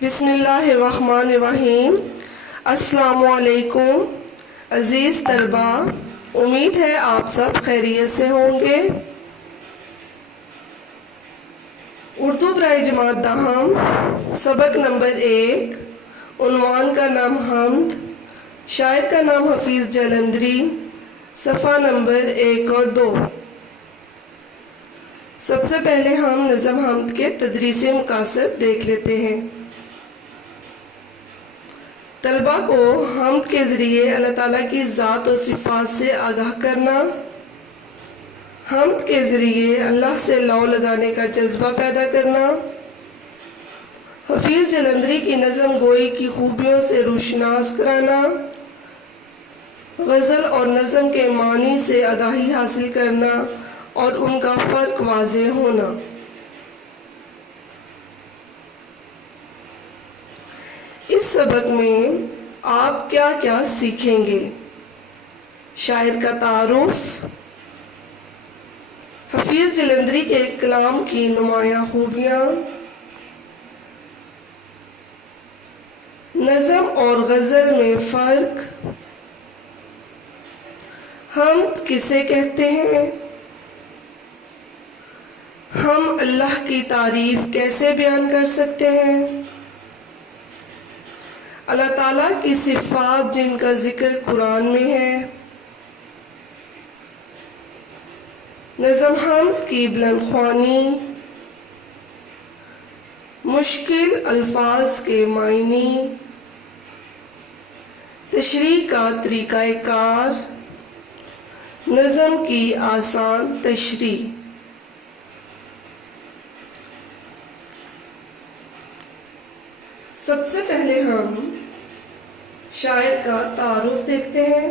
بسم اللہ الرحمن الرحیم۔ السلام علیکم عزیز طلبہ، امید ہے آپ سب خیریت سے ہوں گے۔ اردو برائے جماعت دہم، سبق نمبر 1، عنوان کا نام حمد، شاعر کا نام حفیظ جلندری، صفحہ نمبر 1 اور 2۔ سب سے پہلے ہم نظم حمد کے تدریسی مقاصد دیکھ لیتے ہیں۔ طلبہ کو حمد کے ذریعے اللہ تعالیٰ کی ذات و صفات سے آگاہ کرنا، حمد کے ذریعے اللہ سے لو لگانے کا جذبہ پیدا کرنا، حفیظ جلندری کی نظم گوئی کی خوبیوں سے روشناس کرانا، غزل اور نظم کے معنی سے آگاہی حاصل کرنا اور ان کا فرق واضح ہونا۔ اس سبق میں آپ کیا کیا سیکھیں گے؟ شاعر کا تعارف، حفیظ جلندری کے کلام کی نمایاں خوبیاں، نظم اور غزل میں فرق، حمد کسے کہتے ہیں، ہم اللہ کی تعریف کیسے بیان کر سکتے ہیں، اللہ تعالیٰ کی صفات جن کا ذکر قرآن میں ہے، نظم حمد کی بلند خوانی، مشکل الفاظ کے معنی، تشریح کا طریقہ کار، نظم کی آسان تشریح۔ سب سے پہلے ہم شاعر کا تعارف دیکھتے ہیں۔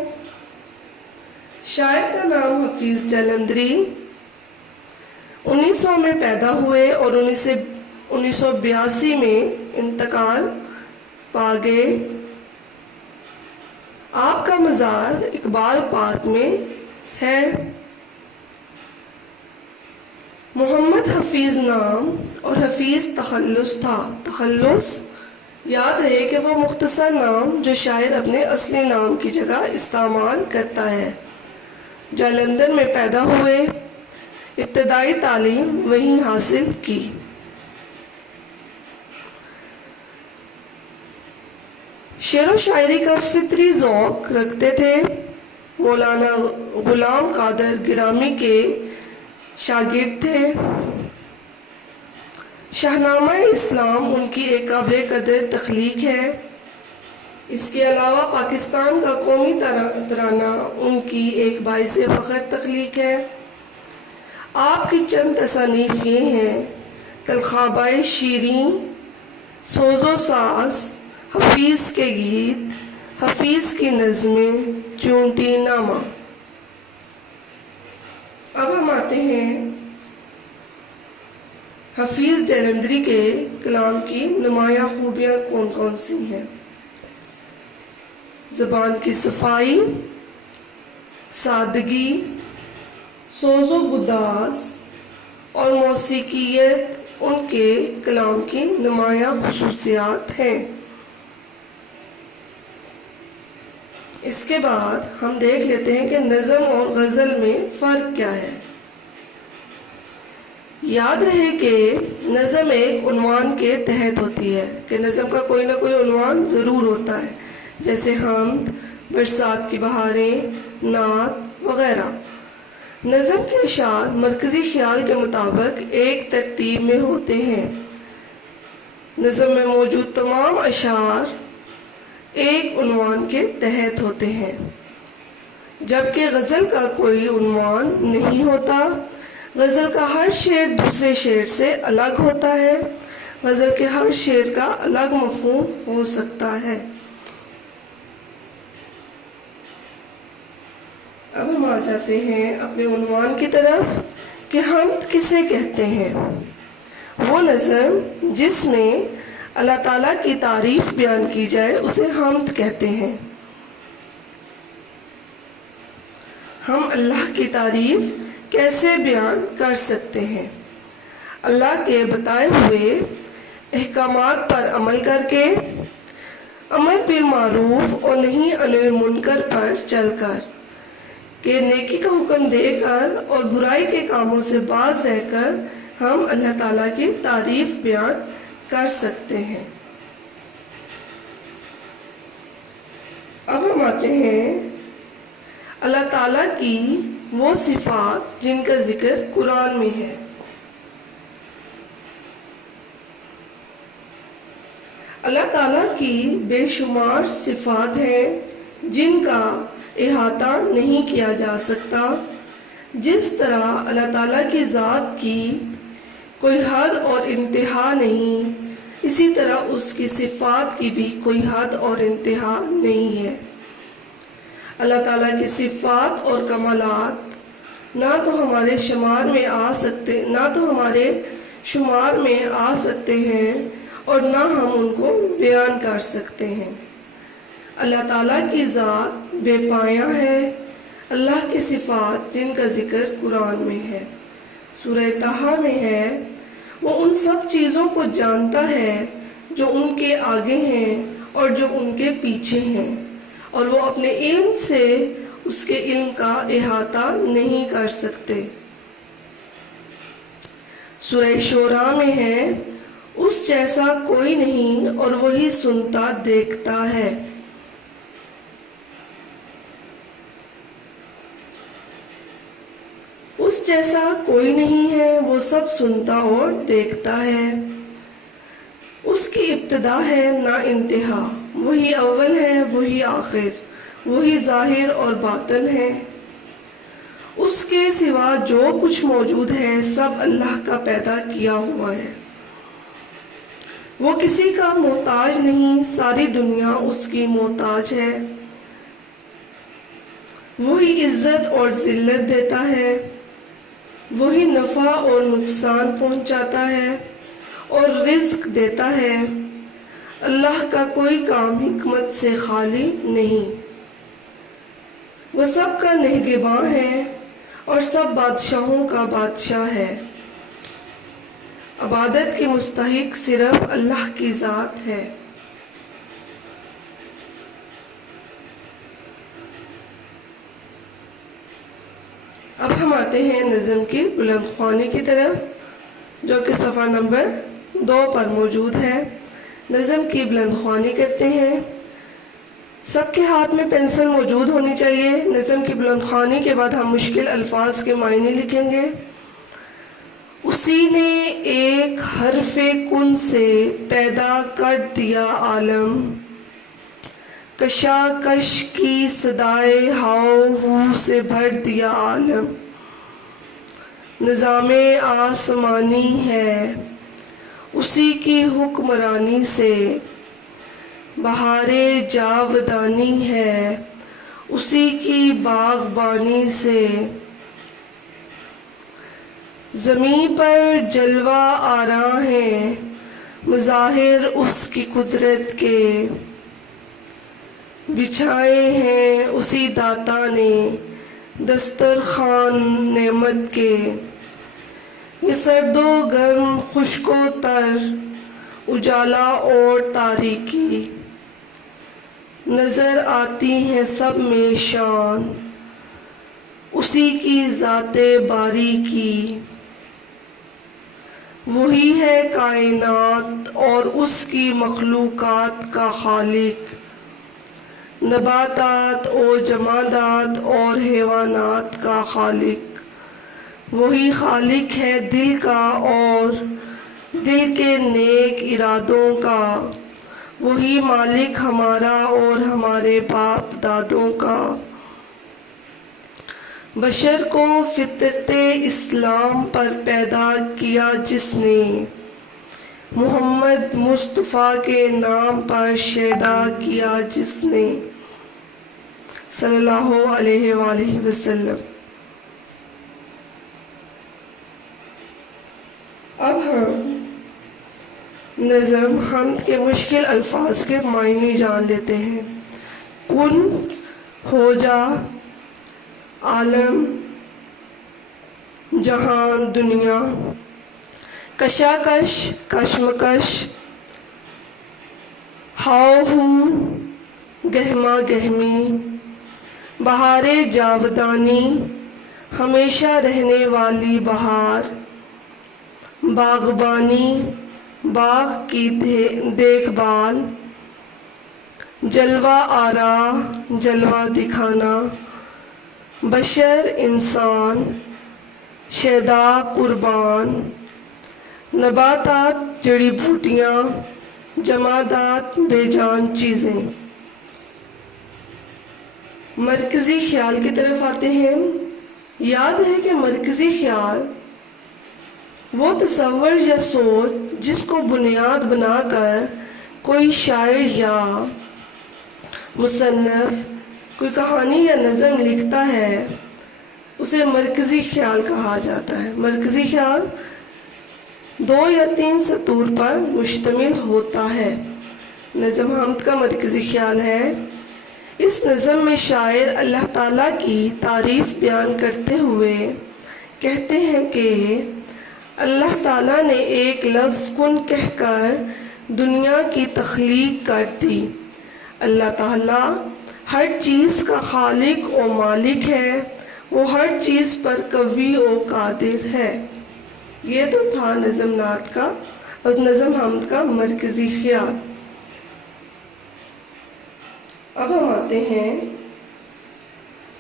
شاعر کا نام حفیظ جلندری 1900 میں پیدا ہوئے اور 1982 میں انتقال پا گئے۔ آپ کا مزار اقبال پارک میں ہے۔ محمد حفیظ نام اور حفیظ تخلص تھا۔ تخلص یاد رہے کہ وہ مختصر نام جو شاعر اپنے اصلی نام کی جگہ استعمال کرتا ہے۔ جالندھر میں پیدا ہوئے، ابتدائی تعلیم وہیں حاصل کی۔ شعر و شاعری کا فطری ذوق رکھتے تھے۔ مولانا غلام قادر گرامی کے شاگرد تھے۔ شاہنامہ اسلام ان کی ایک قابل قدر تخلیق ہے۔ اس کے علاوہ پاکستان کا قومی ترانہ ان کی ایک باعث فخر تخلیق ہے۔ آپ کی چند تصانیف یہ ہیں: تلخابۂ شیریں، سوز و ساز، حفیظ کے گیت، حفیظ کی نظمیں، چونٹی نامہ۔ اب ہم آتے ہیں حفیظ جلندری کے کلام کی نمایاں خوبیاں کون کون سی ہیں۔ زبان کی صفائی، سادگی، سوز و گداز اور موسیقیت ان کے کلام کی نمایاں خصوصیات ہیں۔ اس کے بعد ہم دیکھ لیتے ہیں کہ نظم اور غزل میں فرق کیا ہے۔ یاد رہے کہ نظم ایک عنوان کے تحت ہوتی ہے، کہ نظم کا کوئی نہ کوئی عنوان ضرور ہوتا ہے، جیسے حمد، برسات کی بہاریں، نعت وغیرہ۔ نظم کے اشعار مرکزی خیال کے مطابق ایک ترتیب میں ہوتے ہیں۔ نظم میں موجود تمام اشعار ایک عنوان کے تحت ہوتے ہیں، جبکہ غزل کا کوئی عنوان نہیں ہوتا۔ غزل کا ہر شعر دوسرے شعر سے الگ ہوتا ہے۔ غزل کے ہر شعر کا الگ مفہوم ہو سکتا ہے۔ اب ہم آ جاتے ہیں اپنے عنوان کی طرف کہ حمد کسے کہتے ہیں۔ وہ نظم جس میں اللہ تعالیٰ کی تعریف بیان کی جائے اسے حمد کہتے ہیں۔ ہم اللہ کی تعریف کیسے بیان کر سکتے ہیں؟ اللہ کے بتائے ہوئے احکامات پر عمل کر کے، امر بالمعروف اور نہی عن المنکر پر چل کر، کہ نیکی کا حکم دے کر اور برائی کے کاموں سے باز رہ کر ہم اللہ تعالیٰ کی تعریف بیان کر سکتے ہیں۔ اب ہم آتے ہیں اللہ تعالیٰ کی وہ صفات جن کا ذکر قرآن میں ہے۔ اللہ تعالیٰ کی بے شمار صفات ہیں جن کا احاطہ نہیں کیا جا سکتا۔ جس طرح اللہ تعالیٰ کی ذات کی کوئی حد اور انتہا نہیں، اسی طرح اس کی صفات کی بھی کوئی حد اور انتہا نہیں ہے۔ اللہ تعالیٰ کی صفات اور کمالات نہ تو ہمارے شمار میں آ سکتے ہیں اور نہ ہم ان کو بیان کر سکتے ہیں۔ اللہ تعالیٰ کی ذات بے پایہ ہے۔ اللہ کی صفات جن کا ذکر قرآن میں ہے، سورہ طٰہٰ میں ہے، وہ ان سب چیزوں کو جانتا ہے جو ان کے آگے ہیں اور جو ان کے پیچھے ہیں، اور وہ اپنے علم سے اس کے علم کا احاطہ نہیں کر سکتے۔ سورہ شعراء میں ہے، اس جیسا کوئی نہیں اور وہی سنتا دیکھتا ہے۔ اس جیسا کوئی نہیں ہے، وہ سب سنتا اور دیکھتا ہے۔ اس کی ابتدا ہے نہ انتہا، وہی اول ہے وہی آخر، وہی ظاہر اور باطن ہے۔ اس کے سوا جو کچھ موجود ہے سب اللہ کا پیدا کیا ہوا ہے۔ وہ کسی کا محتاج نہیں، ساری دنیا اس کی محتاج ہے۔ وہی عزت اور ذلت دیتا ہے، وہی نفع اور نقصان پہنچاتا ہے اور رزق دیتا ہے۔ اللہ کا کوئی کام حکمت سے خالی نہیں۔ وہ سب کا نگہباں ہے اور سب بادشاہوں کا بادشاہ ہے۔ عبادت کے مستحق صرف اللہ کی ذات ہے۔ اب ہم آتے ہیں نظم کی بلند خوانی کی طرف، جو کہ صفحہ نمبر 2 پر موجود ہے۔ نظم کی بلند خوانی کرتے ہیں۔ سب کے ہاتھ میں پینسل موجود ہونی چاہیے۔ نظم کی بلند خوانی کے بعد ہم مشکل الفاظ کے معنی لکھیں گے۔ اسی نے ایک حرف کن سے پیدا کر دیا عالم، کشاکش کی صدائے ہاؤ ہو سے بھر دیا عالم۔ نظام آسمانی ہے اسی کی حکمرانی سے، بہار جاودانی ہے اسی کی باغبانی سے۔ زمین پر جلوہ آراں ہیں مظاہر اس کی قدرت کے، بچھائے ہیں اسی داتا نے دسترخوان نعمت کے۔ یہ سرد و گرم، خشک و تر، اجالا اور تاریکی، نظر آتی ہیں سب میں شان اسی کی ذات باری کی۔ وہی ہے کائنات اور اس کی مخلوقات کا خالق، نباتات اور جمادات اور حیوانات کا خالق۔ وہی خالق ہے دل کا اور دل کے نیک ارادوں کا، وہی مالک ہمارا اور ہمارے باپ دادوں کا۔ بشر کو فطرت اسلام پر پیدا کیا جس نے، محمد مصطفیٰ کے نام پر شیدا کیا جس نے، صلی اللہ علیہ وآلہ وسلم۔ اب ہم نظم حمد کے مشکل الفاظ کے معنی جان لیتے ہیں۔ کن، ہو جا، عالم، جہاں، دنیا، کشاکش کشمکش، ہاؤ ہو گہما گہمی، بہار جاودانی ہمیشہ رہنے والی بہار، باغبانی باغ کی دیکھ بھال، جلوہ آرا جلوہ دکھانا، بشر انسان شیدا قربان، نباتات جڑی بوٹیاں، جمادات بے جان چیزیں۔ مرکزی خیال کی طرف آتے ہیں۔ یاد ہے کہ مرکزی خیال وہ تصور یا سوچ جس کو بنیاد بنا کر کوئی شاعر یا مصنف کوئی کہانی یا نظم لکھتا ہے، اسے مرکزی خیال کہا جاتا ہے۔ مرکزی خیال 2 یا 3 سطور پر مشتمل ہوتا ہے۔ نظم حمد کا مرکزی خیال ہے، اس نظم میں شاعر اللہ تعالیٰ کی تعریف بیان کرتے ہوئے کہتے ہیں کہ اللہ تعالیٰ نے ایک لفظ کن کہہ کر دنیا کی تخلیق کر دی۔ اللہ تعالیٰ ہر چیز کا خالق و مالک ہے، وہ ہر چیز پر قوی و قادر ہے۔ یہ تو تھا نظم نعت کا اور نظم حمد کا مرکزی خیال۔ اب ہم آتے ہیں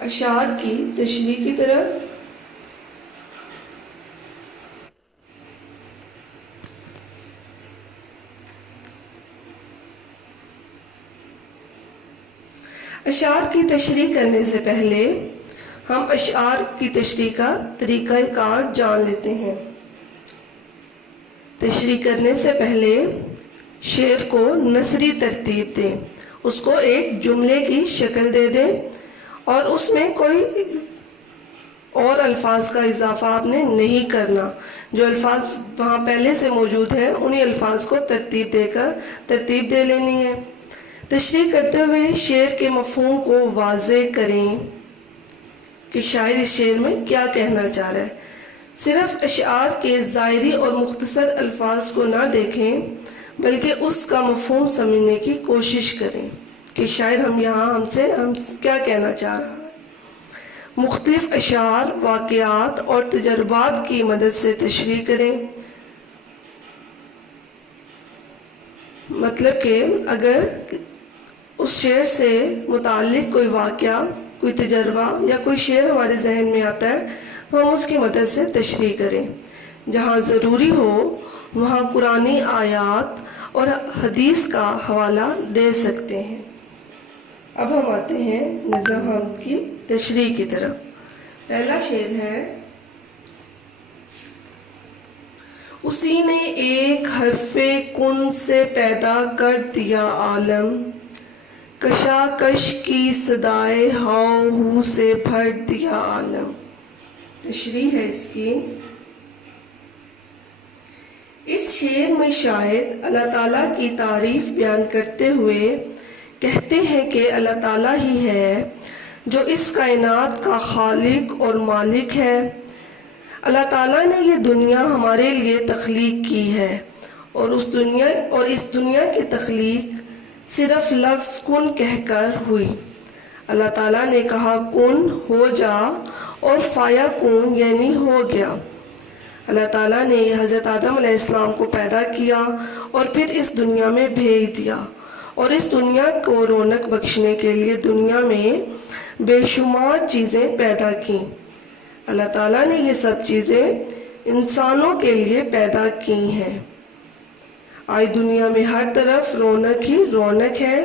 اشعار کی تشریح کی طرف۔ اشعار کی تشریح کرنے سے پہلے ہم اشعار کی تشریح کا طریقہ کار جان لیتے ہیں۔ تشریح کرنے سے پہلے شعر کو نثری ترتیب دیں، اس کو ایک جملے کی شکل دے دیں اور اس میں کوئی اور الفاظ کا اضافہ آپ نے نہیں کرنا۔ جو الفاظ وہاں پہلے سے موجود ہیں انہی الفاظ کو ترتیب دے لینی ہے۔ تشریح کرتے ہوئے شعر کے مفہوم کو واضح کریں کہ شاعر اس شعر میں کیا کہنا چاہ رہا ہے۔ صرف اشعار کے ظاہری اور مختصر الفاظ کو نہ دیکھیں بلکہ اس کا مفہوم سمجھنے کی کوشش کریں کہ شاعر ہم کیا کہنا چاہ رہا ہے۔ مختلف اشعار، واقعات اور تجربات کی مدد سے تشریح کریں۔ مطلب کہ اگر اس شعر سے متعلق کوئی واقعہ، کوئی تجربہ یا کوئی شعر ہمارے ذہن میں آتا ہے تو ہم اس کی مدد سے تشریح کریں۔ جہاں ضروری ہو وہاں قرآنی آیات اور حدیث کا حوالہ دے سکتے ہیں۔ اب ہم آتے ہیں نظم حمد کی تشریح کی طرف۔ پہلا شعر ہے: اسی نے ایک حرف کن سے پیدا کر دیا عالم، کشاکش کی صدائے ہاؤ ہو سے بھر دیا عالم۔ تشریح ہے اس کی: اس شعر میں شاعر اللہ تعالیٰ کی تعریف بیان کرتے ہوئے کہتے ہیں کہ اللہ تعالیٰ ہی ہے جو اس کائنات کا خالق اور مالک ہے۔ اللہ تعالیٰ نے یہ دنیا ہمارے لیے تخلیق کی ہے اور اس دنیا کی تخلیق صرف لفظ کن کہہ کر ہوئی۔ اللہ تعالیٰ نے کہا کن ہو جا اور فایا کن یعنی ہو گیا۔ اللہ تعالیٰ نے حضرت آدم علیہ السلام کو پیدا کیا اور پھر اس دنیا میں بھیج دیا اور اس دنیا کو رونق بخشنے کے لیے دنیا میں بے شمار چیزیں پیدا کی۔ اللہ تعالیٰ نے یہ سب چیزیں انسانوں کے لیے پیدا کی ہیں۔ آج دنیا میں ہر طرف رونق ہی رونق ہے۔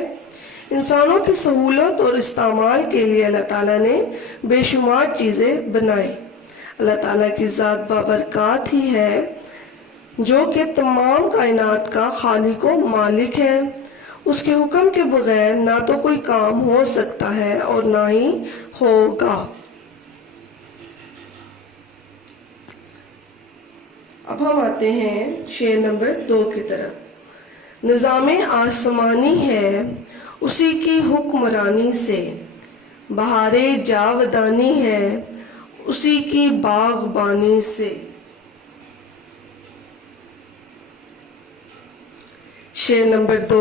انسانوں کی سہولت اور استعمال کے لیے اللہ تعالیٰ نے بے شمار چیزیں بنائی۔ اللہ تعالیٰ کی ذات بابرکات ہی ہے جو کہ تمام کائنات کا خالق و مالک ہے۔ اس کے حکم کے بغیر نہ تو کوئی کام ہو سکتا ہے اور نہ ہی ہوگا۔ اب ہم آتے ہیں شعر نمبر 2 کی طرف۔ نظام آسمانی ہے اسی کی حکمرانی سے، بہار جاودانی ہے اسی کی باغبانی سے۔ شعر نمبر 2،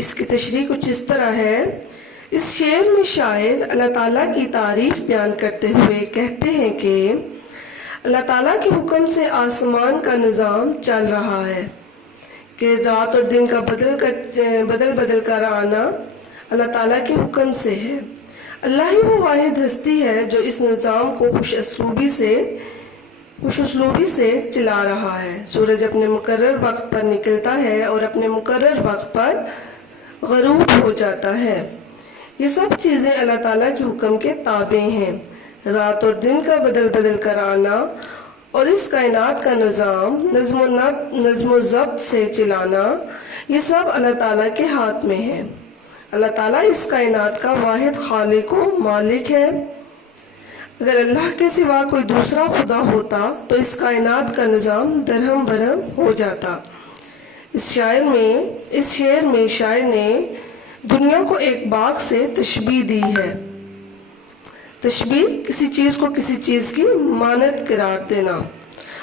اس کی تشریح کچھ اس طرح ہے۔ اس شعر میں شاعر اللہ تعالیٰ کی تعریف بیان کرتے ہوئے کہتے ہیں کہ اللہ تعالیٰ کے حکم سے آسمان کا نظام چل رہا ہے کہ رات اور دن کا بدل کر آنا اللہ تعالیٰ کے حکم سے ہے۔ اللہ ہی وہ واحد ہستی ہے جو اس نظام کو خوش اسلوبی سے چلا رہا ہے۔ سورج اپنے مقرر وقت پر نکلتا ہے اور اپنے مقرر وقت پر غروب ہو جاتا ہے۔ یہ سب چیزیں اللہ تعالیٰ کے حکم کے تابع ہیں۔ رات اور دن کا بدل کر آنا اور اس کائنات کا نظام نظم و ضبط سے چلانا، یہ سب اللہ تعالیٰ کے ہاتھ میں ہے۔ اللہ تعالیٰ اس کائنات کا واحد خالق و مالک ہے۔ اگر اللہ کے سوا کوئی دوسرا خدا ہوتا تو اس کائنات کا نظام درہم برہم ہو جاتا۔ اس شعر میں شاعر نے دنیا کو ایک باغ سے تشبیہ دی ہے۔ تشبیہ کسی چیز کو کسی چیز کی مانند قرار دینا،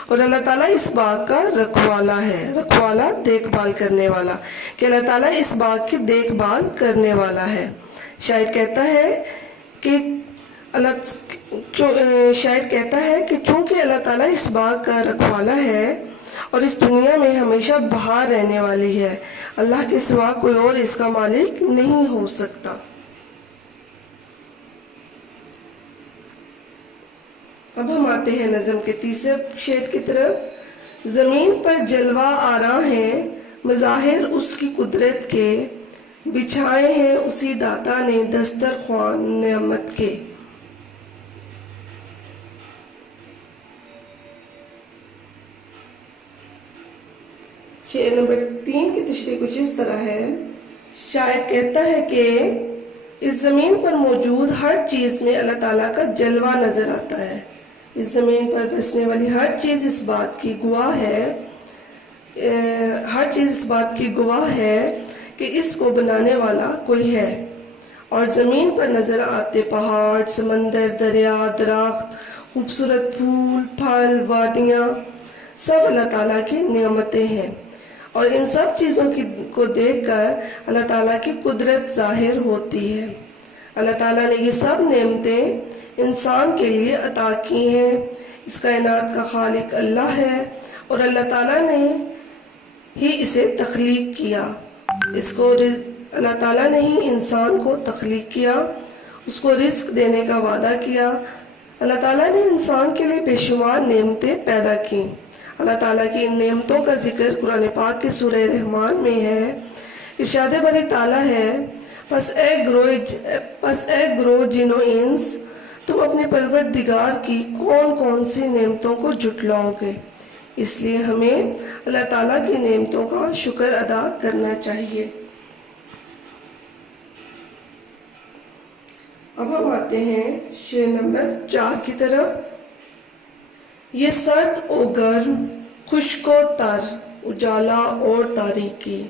اور اللہ تعالیٰ اس باغ کا رکھوالا ہے۔ رکھوالا دیکھ بھال کرنے والا، کہ اللہ تعالیٰ اس باغ کی دیکھ بھال کرنے والا ہے۔ شاعر کہتا ہے کہ چونکہ اللہ تعالیٰ اس باغ کا رکھوالا ہے اور اس دنیا میں ہمیشہ بہار رہنے والی ہے، اللہ کے سوا کوئی اور اس کا مالک نہیں ہو سکتا۔ اب ہم آتے ہیں نظم کے تیسرے شعر کی طرف۔ زمین پر جلوہ آراں ہیں مظاہر اس کی قدرت کے، بچھائے ہیں اسی داتا نے دسترخوان نعمت کے۔ شعر نمبر 3 کی تشریح کچھ اس طرح ہے۔ شاعر کہتا ہے کہ اس زمین پر موجود ہر چیز میں اللہ تعالیٰ کا جلوہ نظر آتا ہے۔ اس زمین پر بسنے والی ہر چیز اس بات کی گواہ ہے کہ اس کو بنانے والا کوئی ہے، اور زمین پر نظر آتے پہاڑ، سمندر، دریا، درخت، خوبصورت پھول، پھل، وادیاں سب اللہ تعالیٰ کی نعمتیں ہیں، اور ان سب چیزوں کو دیکھ کر اللہ تعالیٰ کی قدرت ظاہر ہوتی ہے۔ اللہ تعالیٰ نے یہ سب نعمتیں انسان کے لیے عطا کی ہیں۔ اس کائنات کا خالق اللہ ہے، اور اللہ تعالیٰ نے ہی اسے تخلیق کیا۔ اللہ تعالیٰ نے ہی انسان کو تخلیق کیا، اس کو رزق دینے کا وعدہ کیا۔ اللہ تعالیٰ نے انسان کے لیے بے شمار نعمتیں پیدا کی۔ اللہ تعالیٰ کی ان نعمتوں کا ذکر قرآن پاک کی سورہ رحمان میں ہے۔ ارشاد باری تعالیٰ ہے، پس اے گروہ جن و انس، تم اپنے پروردگار کی کون کون سی نعمتوں کو جھٹلاؤ گے؟ اس لیے ہمیں اللہ تعالیٰ کی نعمتوں کا شکر ادا کرنا چاہیے۔ اب ہم آتے ہیں شعر نمبر 4 کی طرف۔ یہ سرد و گرم، خشک و تر، اجالا اور تاریکی،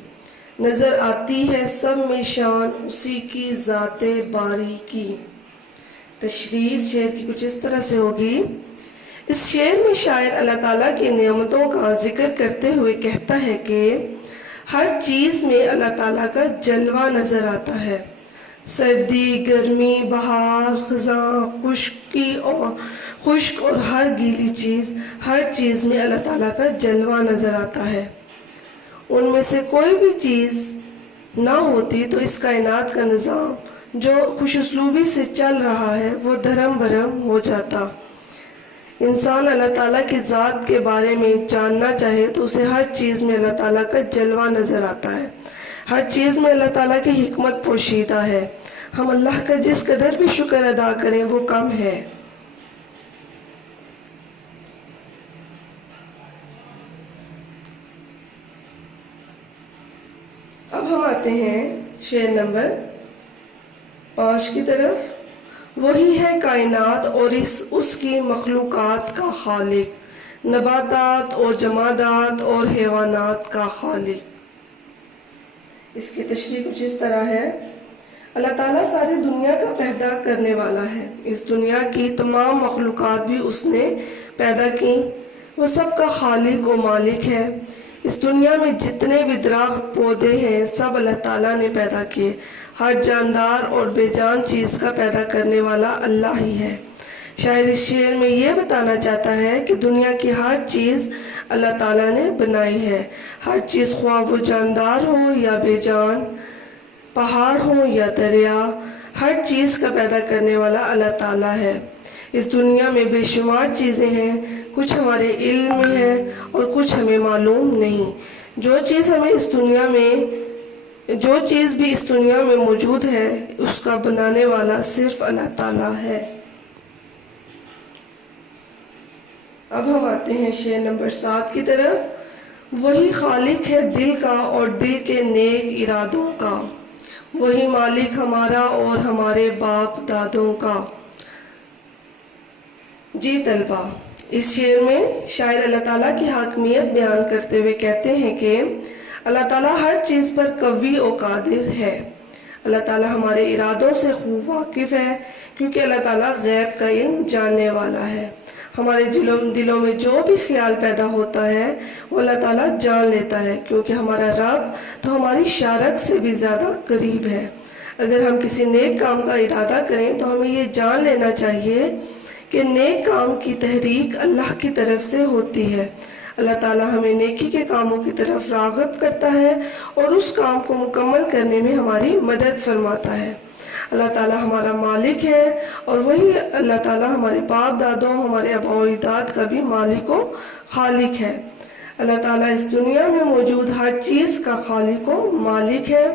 نظر آتی ہے سب میں شان اسی کی ذات باری کی۔ تشریح شعر کی کچھ اس طرح سے ہوگی۔ اس شعر میں شاعر اللہ تعالیٰ کی نعمتوں کا ذکر کرتے ہوئے کہتا ہے کہ ہر چیز میں اللہ تعالیٰ کا جلوہ نظر آتا ہے۔ سردی، گرمی، بہار، خزاں، خشک اور ہر گیلی چیز، ہر چیز میں اللہ تعالیٰ کا جلوہ نظر آتا ہے۔ ان میں سے کوئی بھی چیز نہ ہوتی تو اس کائنات کا نظام جو خوش اسلوبی سے چل رہا ہے وہ دھرم برہم ہو جاتا۔ انسان اللہ تعالیٰ کی ذات کے بارے میں جاننا چاہے تو اسے ہر چیز میں اللہ تعالیٰ کا جلوہ نظر آتا ہے۔ ہر چیز میں اللہ تعالیٰ کی حکمت پوشیدہ ہے۔ ہم اللہ کا جس قدر بھی شکر ادا کریں وہ کم ہے۔ اب ہم آتے ہیں شعر نمبر 5 کی طرف۔ وہی ہے کائنات اور اس کی مخلوقات کا خالق، نباتات اور جمادات اور حیوانات کا خالق۔ اس کی تشریح کچھ اس طرح ہے۔ اللہ تعالیٰ ساری دنیا کا پیدا کرنے والا ہے۔ اس دنیا کی تمام مخلوقات بھی اس نے پیدا کی۔ وہ سب کا خالق و مالک ہے۔ اس دنیا میں جتنے بھی درخت پودے ہیں سب اللہ تعالیٰ نے پیدا کیے۔ ہر جاندار اور بے جان چیز کا پیدا کرنے والا اللہ ہی ہے۔ شاعر اس شعر میں یہ بتانا چاہتا ہے کہ دنیا کی ہر چیز اللہ تعالیٰ نے بنائی ہے۔ ہر چیز خواہ وہ جاندار ہو یا بے جان، پہاڑ ہو یا دریا، ہر چیز کا پیدا کرنے والا اللہ تعالیٰ ہے۔ اس دنیا میں بے شمار چیزیں ہیں، کچھ ہمارے علم میں ہیں اور کچھ ہمیں معلوم نہیں۔ جو چیز بھی اس دنیا میں موجود ہے اس کا بنانے والا صرف اللہ تعالیٰ ہے۔ اب ہم آتے ہیں شعر نمبر 7 کی طرف۔ وہی خالق ہے دل کا اور دل کے نیک ارادوں کا، وہی مالک ہمارا اور ہمارے باپ دادوں کا۔ جی طلبہ، اس شعر میں شاعر اللہ تعالیٰ کی حاکمیت بیان کرتے ہوئے کہتے ہیں کہ اللہ تعالیٰ ہر چیز پر قوی و قادر ہے۔ اللہ تعالیٰ ہمارے ارادوں سے خوب واقف ہے کیونکہ اللہ تعالیٰ غیب کا علم جاننے والا ہے۔ ہمارے دلوں میں جو بھی خیال پیدا ہوتا ہے وہ اللہ تعالیٰ جان لیتا ہے کیونکہ ہمارا رب تو ہماری شارک سے بھی زیادہ قریب ہے۔ اگر ہم کسی نیک کام کا ارادہ کریں تو ہمیں یہ جان لینا چاہیے کہ نیک کام کی تحریک اللہ کی طرف سے ہوتی ہے۔ اللہ تعالیٰ ہمیں نیکی کے کاموں کی طرف راغب کرتا ہے اور اس کام کو مکمل کرنے میں ہماری مدد فرماتا ہے۔ اللہ تعالیٰ ہمارا مالک ہے اور وہی اللہ تعالیٰ ہمارے باپ دادوں، ہمارے آباء و اجداد کا بھی مالک و خالق ہے۔ اللہ تعالیٰ اس دنیا میں موجود ہر چیز کا خالق و مالک ہے۔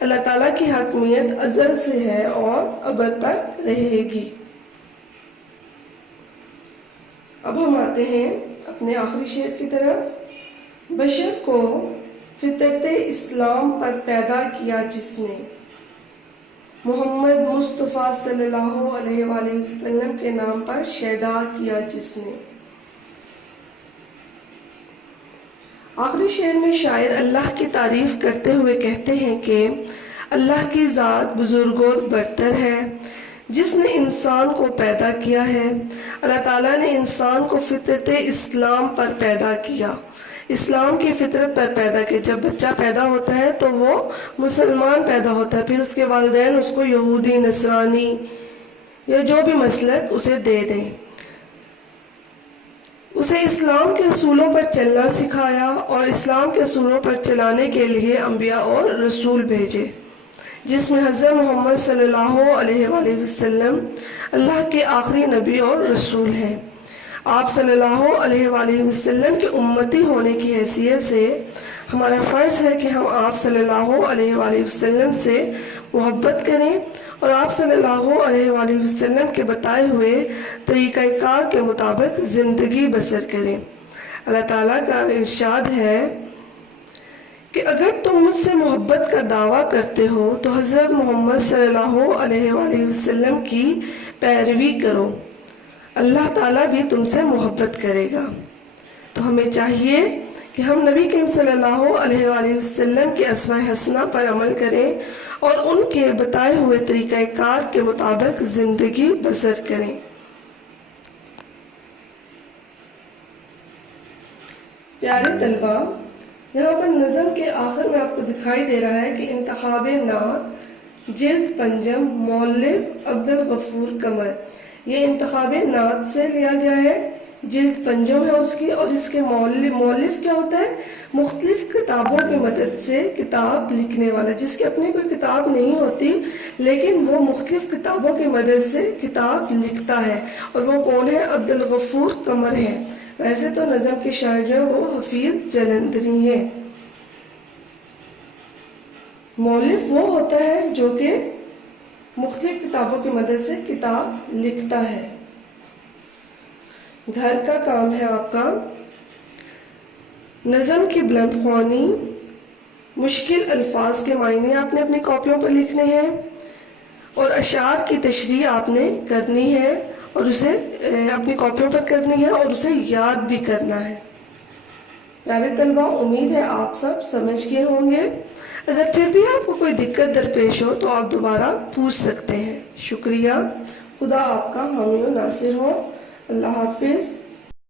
اللہ تعالیٰ کی حاکمیت ازل سے ہے اور ابد تک رہے گی۔ اب ہم آتے ہیں اپنے آخری شعر کی طرف۔ بشر کو فطرت اسلام پر پیدا کیا جس نے، محمد مصطفیٰ صلی اللہ علیہ وآلہ وسلم کے نام پر شیدا کیا جس نے۔ آخری شعر میں شاعر اللہ کی تعریف کرتے ہوئے کہتے ہیں کہ اللہ کی ذات بزرگ اور برتر ہے جس نے انسان کو پیدا کیا ہے۔ اللہ تعالیٰ نے انسان کو فطرت اسلام پر پیدا کیا، اسلام کی فطرت پر پیدا کیا۔ جب بچہ پیدا ہوتا ہے تو وہ مسلمان پیدا ہوتا ہے، پھر اس کے والدین اس کو یہودی، نصرانی یا جو بھی مسلک اسے دے دیں۔ اسے اسلام کے اصولوں پر چلنا سکھایا اور اسلام کے اصولوں پر چلانے کے لیے انبیاء اور رسول بھیجے، جس میں حضرت محمد صلی اللہ علیہ وآلہ وسلم اللہ کے آخری نبی اور رسول ہیں۔ آپ صلی اللہ علیہ وآلہ وسلم کی امتی ہونے کی حیثیت سے ہمارا فرض ہے کہ ہم آپ صلی اللہ علیہ وآلہ وسلم سے محبت کریں اور آپ صلی اللہ علیہ وآلہ وسلم کے بتائے ہوئے طریقہ کار کے مطابق زندگی بسر کریں۔ اللہ تعالیٰ کا ارشاد ہے کہ اگر تم مجھ سے محبت کا دعویٰ کرتے ہو تو حضرت محمد صلی اللہ علیہ وآلہ وسلم کی پیروی کرو، اللہ تعالیٰ بھی تم سے محبت کرے گا۔ تو ہمیں چاہیے کہ ہم نبی کریم صلی اللہ علیہ وآلہ وسلم کی اسوہ حسنہ پر عمل کریں اور ان کے بتائے ہوئے طریقہ کار کے مطابق زندگی بسر کریں۔ پیارے طلبہ، یہاں پر نظم کے آخر میں آپ کو دکھائی دے رہا ہے کہ انتخاب نعت جلد پنجم، مؤلف عبدالغفور قمر۔ یہ انتخاب نعت سے لیا گیا ہے، جلد پنجم ہے اس کی، اور اس کے مؤلف کیا ہوتا ہے؟ مختلف کتابوں کی مدد سے کتاب لکھنے والا، جس کی اپنی کوئی کتاب نہیں ہوتی لیکن وہ مختلف کتابوں کی مدد سے کتاب لکھتا ہے، اور وہ کون ہے؟ عبدالغفور قمر ہے۔ ویسے تو نظم کے شاعر جو وہ حفیظ جلندری ہیں۔ مؤلف وہ ہوتا ہے جو کہ مختلف کتابوں کی مدد سے کتاب لکھتا ہے۔ گھر کا کام ہے آپ کا نظم کی بلند خوانی، مشکل الفاظ کے معنی آپ نے اپنی کاپیوں پر لکھنے ہیں اور اشعار کی تشریح آپ نے کرنی ہے اور اسے اپنی کاپیوں پر کرنی ہے اور اسے یاد بھی کرنا ہے۔ پیارے طلبہ، امید ہے آپ سب سمجھ گئے ہوں گے۔ اگر پھر بھی آپ کو کوئی دقت درپیش ہو تو آپ دوبارہ پوچھ سکتے ہیں۔ شکریہ۔ خدا آپ کا حامی و ناصر ہو۔ اللہ حافظ۔